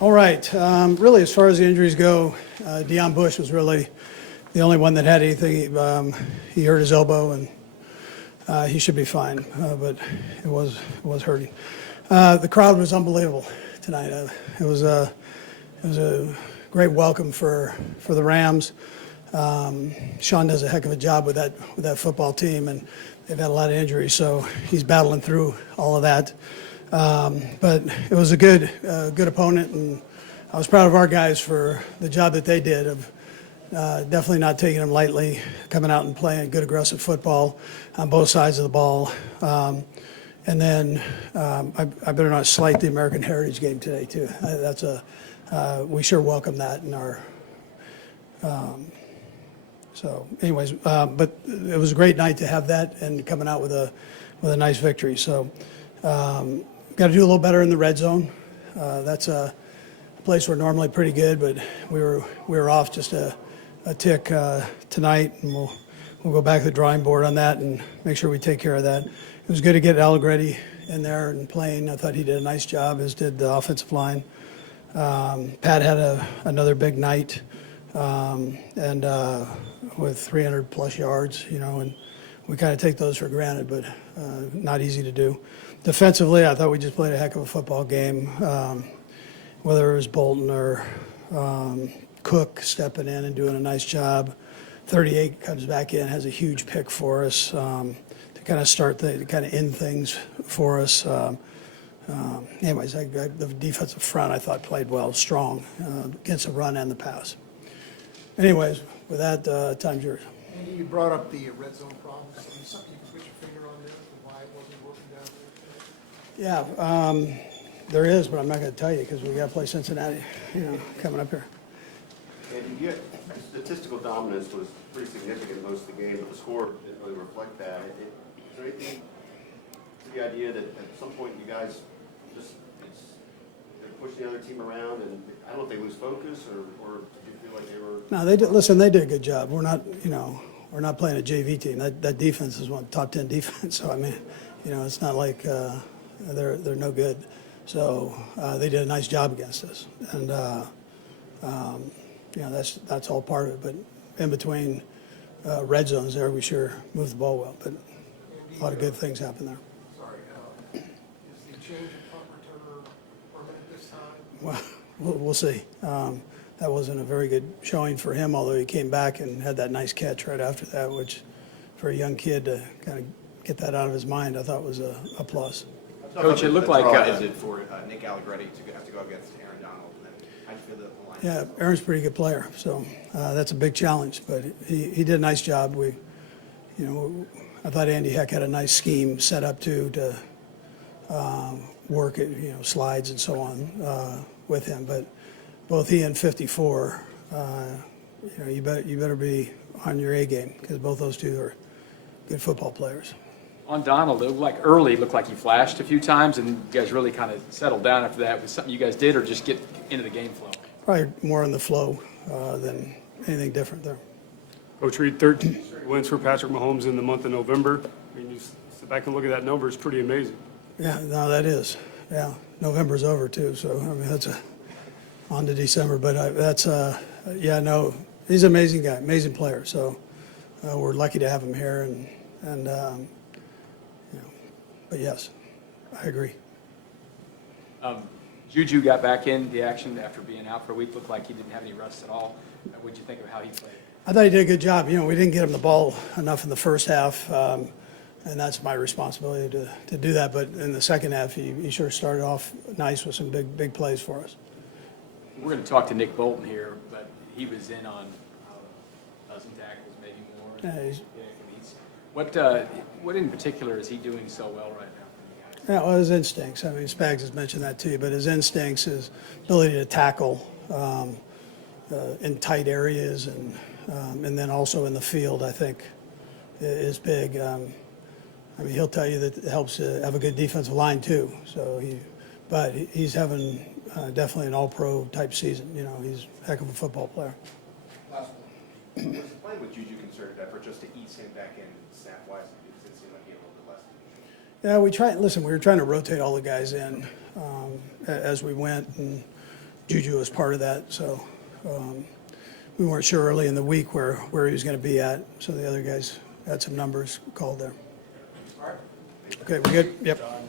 All right. Really, as far as the injuries go, Deion Bush was really the only one that had anything. He hurt his elbow, and he should be fine, but it was hurting. The crowd was unbelievable tonight. It was a great welcome for the Rams. Sean does a heck of a job with that football team, and they've had a lot of injuries, so he's battling through all of that. But it was a good opponent, and I was proud of our guys for the job that they did of definitely not taking them lightly, coming out and playing good aggressive football on both sides of the ball. And then I better not slight the American Heritage Game today too. We sure welcome that in our. So, anyways, but it was a great night to have that and coming out with a nice victory. So. Got to do a little better in the red zone. That's a place we're normally pretty good, but we were off just a tick tonight, and we'll go back to the drawing board on that and make sure we take care of that. It was good to get Allegretti in there and playing. I thought he did a nice job, as did the offensive line. Pat had another big night, and with 300 plus yards, and we kind of take those for granted, but not easy to do. Defensively, I thought we just played a heck of a football game, whether it was Bolton or Cook stepping in and doing a nice job. 38 comes back in, has a huge pick for us to kind of end things for us. Anyways, the defensive front I thought played well, strong against the run and the pass. Anyways, with that, time's yours. Andy, you brought up the red zone problems. Is there something you can put your finger on this and why it wasn't working down there? Yeah, there is, but I'm not going to tell you because we got to play Cincinnati, coming up here. And statistical dominance was pretty significant most of the game, but the score didn't really reflect that. Is there anything to the idea that at some point you guys just push the other team around, and I don't know if they lose focus or did you feel like they were? No, they did. Listen, they did a good job. We're not playing a JV team. That defense is one top 10 defense. So I mean, it's not like they're no good. So they did a nice job against us, and that's all part of it. But in between red zones there, we sure moved the ball well. But a lot of good things happened there. Sorry, is the change in punt returner permanent this time? Well, we'll see. That wasn't a very good showing for him, although he came back and had that nice catch right after that, which for a young kid to kind of get that out of his mind, I thought was a plus. Coach, it looked like is it for Nick Allegretti to have to go against Aaron Donald? And then how do you feel that the line? Yeah, Aaron's a pretty good player, so that's a big challenge. But he did a nice job. I thought Andy Heck had a nice scheme set up to work it, slides and so on with him. But both he and 54, you better be on your A game because both those two are good football players. on Donald, it looked like he flashed a few times, and you guys really kind of settled down after that. Was something you guys did, or just get into the game flow? Probably more in the flow than anything different there. Coach Reid, 13 wins for Patrick Mahomes in the month of November. I mean, you sit back and look at that number, it's pretty amazing. Yeah, no, that is. Yeah, November's over too, so I mean that's on to December. But he's an amazing guy, amazing player. So we're lucky to have him here, and but yes, I agree. Juju got back in the action after being out for a week. Looked like he didn't have any rust at all. What did you think of how he played? I thought he did a good job. We didn't get him the ball enough in the first half, and that's my responsibility to do that. But in the second half, he sure started off nice with some big plays for us. We're going to talk to Nick Bolton here, but he was in on a dozen tackles, maybe more. Yeah, what in particular is he doing so well right now? Yeah, well, his instincts. I mean, Spags has mentioned that to you, but his instincts, his ability to tackle in tight areas, and then also in the field, I think, is big. I mean, he'll tell you that it helps to have a good defensive line too. So he's having definitely an all-pro type season. He's a heck of a football player. Last one. Was playing with Juju concerted effort just to ease him back in snap-wise? Because it seemed like he had a little bit less. Yeah, we were trying to rotate all the guys in as we went and Juju was part of that, so we weren't sure early in the week where he was going to be at, so the other guys had some numbers called there. Okay, we good? Yep.